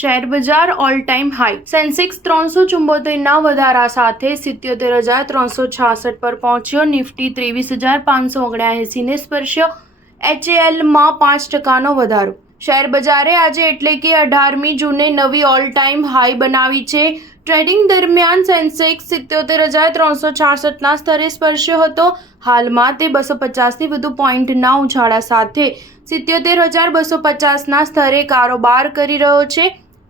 Share બજાર all time high. Sensex 374ના વધારા સાથે 77,366 પર પહોંચ્યો. નિફ્ટી 23,579ને સ્પર્શ્યો. HALમાં 5%નો વધારો. શેર બજારે આજે એટલે કે 18મી જૂને નવી ઓલ ટાઈમ હાઈ બનાવી છે. ટ્રેડિંગ દરમિયાન સેન્સેક્સ 77,366ના સ્તરે સ્પર્શ્યો હતો. હાલમાં તે 250થી વધુ પોઈન્ટના ઉછાળા સાથે 77,250ના સ્તરે કારોબાર કરી રહ્યો છે.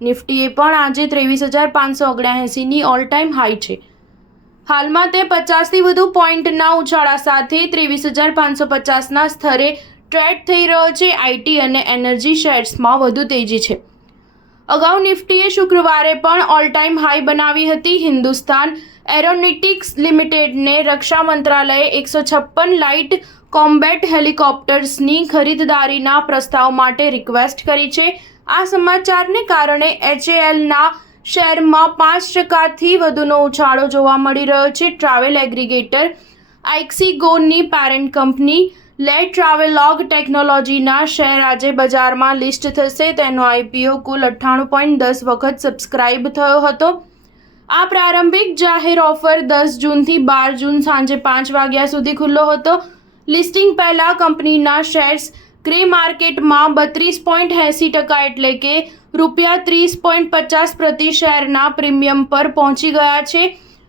નિફ્ટીએ પણ આજે 23,579ની ઓલ ટાઈમ હાઈ છે. હાલમાં તે 50થી વધુ પોઈન્ટના ઉછાળા સાથે 23,550ના સ્તરે ટ્રેડ થઈ રહ્યો છે. આઈટી અને એનર્જી શેર્સમાં વધુ તેજી છે. અગાઉ નિફ્ટીએ શુક્રવારે પણ ઓલ ટાઈમ હાઈ બનાવી હતી. હિન્દુસ્તાન એરોનોટિક્સ લિમિટેડને રક્ષા મંત્રાલયે 156 લાઇટ કોમ્બેટ હેલિકોપ્ટર્સની ખરીદદારીના પ્રસ્તાવ માટે રિક્વેસ્ટ કરી છે. આ સમાચારને કારણે HALના શેરમાં 5%થી વધુનો ઉછાળો જોવા મળી રહ્યો છે. ટ્રાવેલ એગ્રીગેટર આઇક્સિગોની પેરેન્ટ કંપની લે ટ્રાવેલોગ ટેકનોલોજીના શેર આજે બજારમાં લિસ્ટ થશે. તેનો IPO કુલ 98.10 વખત સબસ્ક્રાઇબ થયો હતો. આ પ્રારંભિક જાહેર ઓફર 10 જૂનથી 12 જૂન સાંજે 5 વાગ્યા સુધી ખુલ્લો હતો. લિસ્ટિંગ પહેલા કંપનીના શેર્સ ગ્રે માર્કેટમાં 32.80% એટલે કે ₹30.50 પ્રતિ શેરના પ્રીમિયમ પર પહોંચી ગયા છે.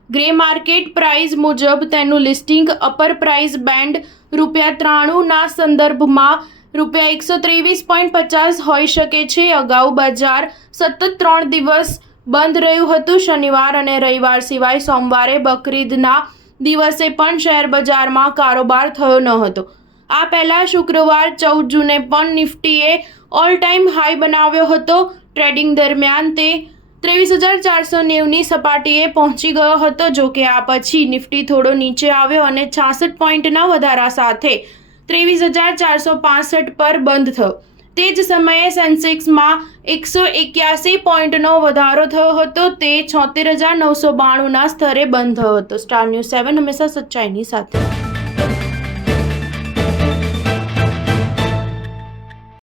ગ્રે માર્કેટ પ્રાઇસ મુજબ તેનું લિસ્ટિંગ અપર પ્રાઇસ બેન્ડ ₹93ના સંદર્ભમાં ₹123.50 હોઈ શકે છે. અગાઉ બજાર સતત 3 દિવસ બંધ રહ્યું હતું. શનિવાર અને રવિવાર સિવાય સોમવારે બકરીદના દિવસે પણ શેર બજારમાં કારોબાર થયો ન હતો. આ પહેલા શુક્રવાર 14 જૂને પણ નિફ્ટીએ ઓલ ટાઈમ હાઈ બનાવ્યો હતો. ટ્રેડિંગ દરમિયાન તે 23,490ની સપાટીએ પહોંચી ગયો હતો. જોકે આ પછી નિફ્ટી થોડો નીચે આવ્યો અને 66 પોઈન્ટના વધારા સાથે 23,465 પર બંધ થયો. તે જ સમયે સેન્સેક્સમાં 181 પોઈન્ટનો વધારો થયો હતો. તે 76,992ના સ્તરે બંધ થયો હતો. સ્ટાર ન્યૂઝ 7 હંમેશા સચ્ચાઈની સાથે.